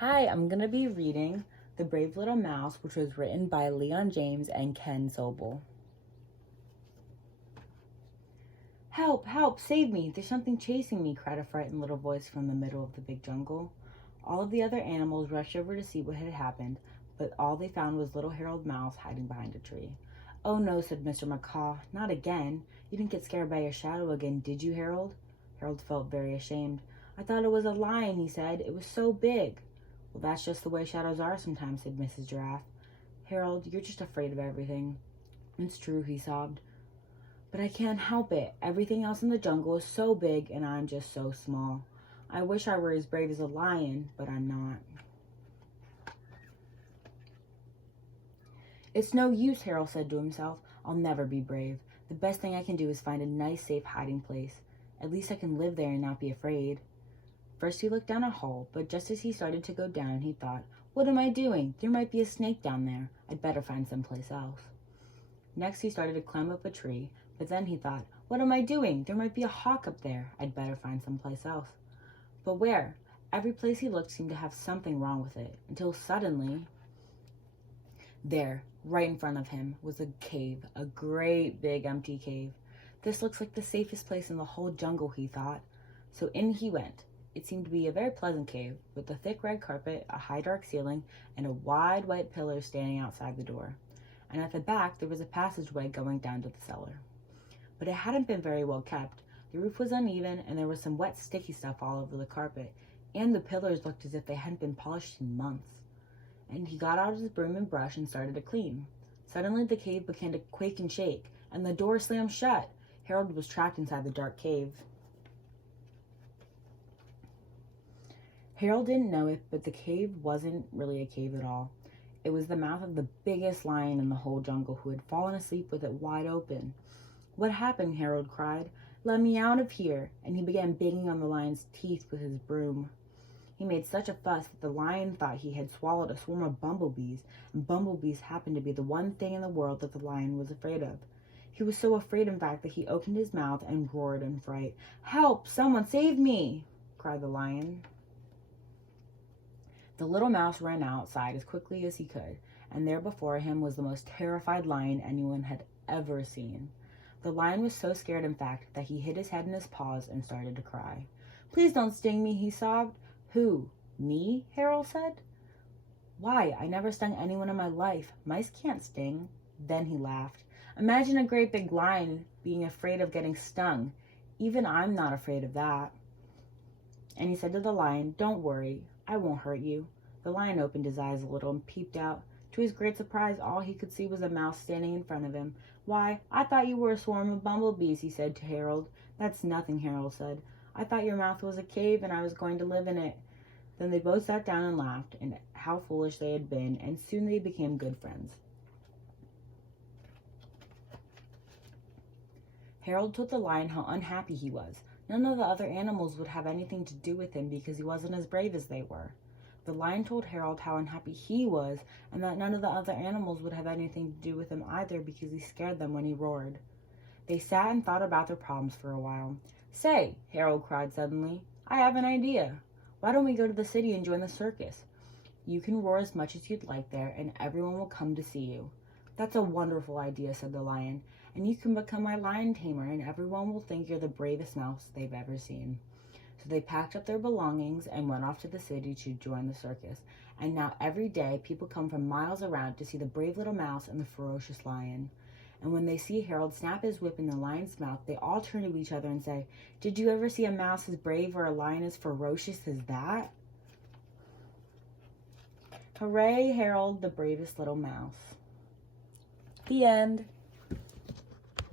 Hi, I'm going to be reading The Brave Little Mouse, which was written by Leon James and Ken Sobel. Help, help, save me, there's something chasing me, cried a frightened little voice from the middle of the big jungle. All of the other animals rushed over to see what had happened, but all they found was little Harold Mouse hiding behind a tree. Oh no, said Mr. Macaw, not again. You didn't get scared by a shadow again, did you, Harold? Harold felt very ashamed. I thought it was a lion, he said. It was so big. Well, that's just the way shadows are sometimes, said Mrs. Giraffe. Harold, you're just afraid of everything. It's true, he sobbed. But I can't help it. Everything else in the jungle is so big and I'm just so small. I wish I were as brave as a lion, but I'm not. It's no use, Harold said to himself. I'll never be brave. The best thing I can do is find a nice, safe hiding place. At least I can live there and not be afraid. First he looked down a hole, but just as he started to go down, he thought, what am I doing? There might be a snake down there. I'd better find someplace else. Next he started to climb up a tree, but then he thought, what am I doing? There might be a hawk up there. I'd better find someplace else. But where? Every place he looked seemed to have something wrong with it, until suddenly, there, right in front of him, was a cave, a great big empty cave. This looks like the safest place in the whole jungle, he thought. So in he went. It seemed to be a very pleasant cave, with a thick red carpet, a high dark ceiling, and a wide white pillar standing outside the door. And at the back there was a passageway going down to the cellar. But it hadn't been very well kept. The roof was uneven, and there was some wet sticky stuff all over the carpet, and the pillars looked as if they hadn't been polished in months. And he got out his broom and brush and started to clean. Suddenly the cave began to quake and shake, and the door slammed shut. Harold was trapped inside the dark cave. Harold didn't know it, but the cave wasn't really a cave at all. It was the mouth of the biggest lion in the whole jungle, who had fallen asleep with it wide open. What happened? Harold cried. Let me out of here! And he began banging on the lion's teeth with his broom. He made such a fuss that the lion thought he had swallowed a swarm of bumblebees, and bumblebees happened to be the one thing in the world that the lion was afraid of. He was so afraid, in fact, that he opened his mouth and roared in fright. Help! Someone save me! Cried the lion. The little mouse ran outside as quickly as he could, and there before him was the most terrified lion anyone had ever seen. The lion was so scared, in fact, that he hid his head in his paws and started to cry. Please don't sting me, he sobbed. Who? Me? Harold said. Why, I never stung anyone in my life. Mice can't sting. Then he laughed. Imagine a great big lion being afraid of getting stung. Even I'm not afraid of that. And he said to the lion, don't worry, I won't hurt you. The lion opened his eyes a little and peeped out. To his great surprise, all he could see was a mouse standing in front of him. Why, I thought you were a swarm of bumblebees, he said to Harold. That's nothing, Harold said. I thought your mouth was a cave and I was going to live in it. Then they both sat down and laughed, and how foolish they had been, and soon they became good friends. Harold told the lion how unhappy he was. None of the other animals would have anything to do with him because he wasn't as brave as they were. The lion told Harold how unhappy he was, and that none of the other animals would have anything to do with him either because he scared them when he roared. They sat and thought about their problems for a while. Say, Harold cried suddenly, I have an idea. Why don't we go to the city and join the circus? You can roar as much as you'd like there, and everyone will come to see you. That's a wonderful idea, said the lion, and you can become my lion tamer, and everyone will think you're the bravest mouse they've ever seen. So they packed up their belongings and went off to the city to join the circus. And now every day people come from miles around to see the brave little mouse and the ferocious lion. And when they see Harold snap his whip in the lion's mouth, they all turn to each other and say, did you ever see a mouse as brave or a lion as ferocious as that? Hooray, Harold, the bravest little mouse. The end.